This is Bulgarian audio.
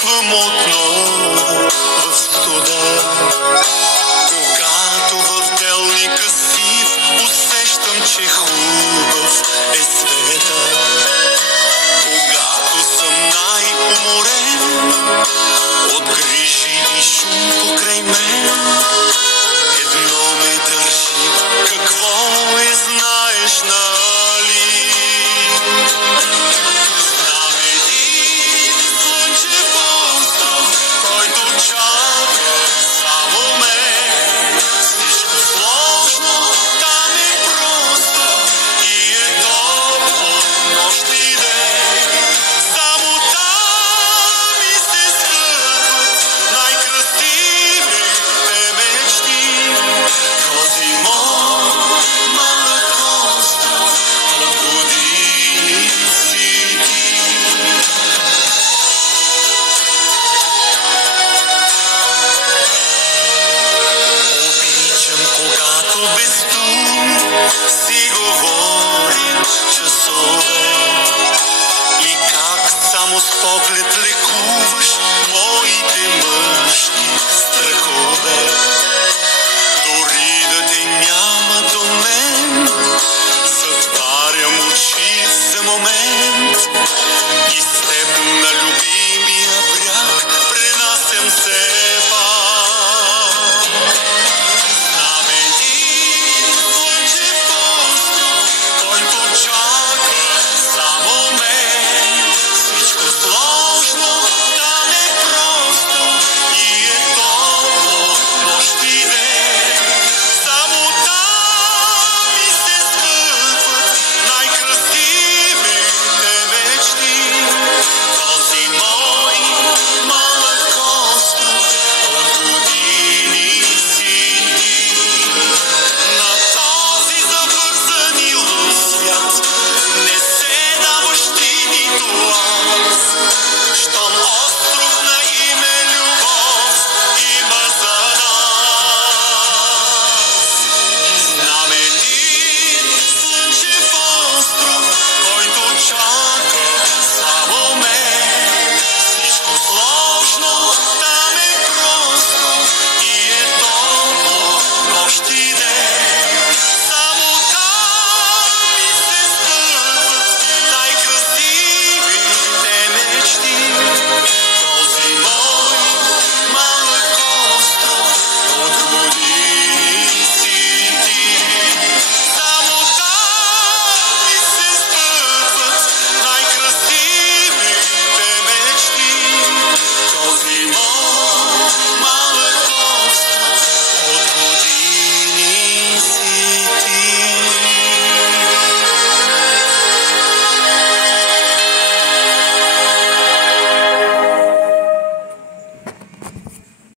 усмихвам отново в студа. Когато в делника сив усещам, че хубав е света. Когато съм най-уморен от грижи и шум покрай мен, едно ме държи, какво е, знаеш, нали? Знам един слънчев остров, който чака само мен. Всичко сложно там е просто и е топло нощ и ден. Само там ми се сбъдват най-красивите мечти. Този мой малък остров от години си ти. Обичам, когато без думи си говорим часове и как само с поглед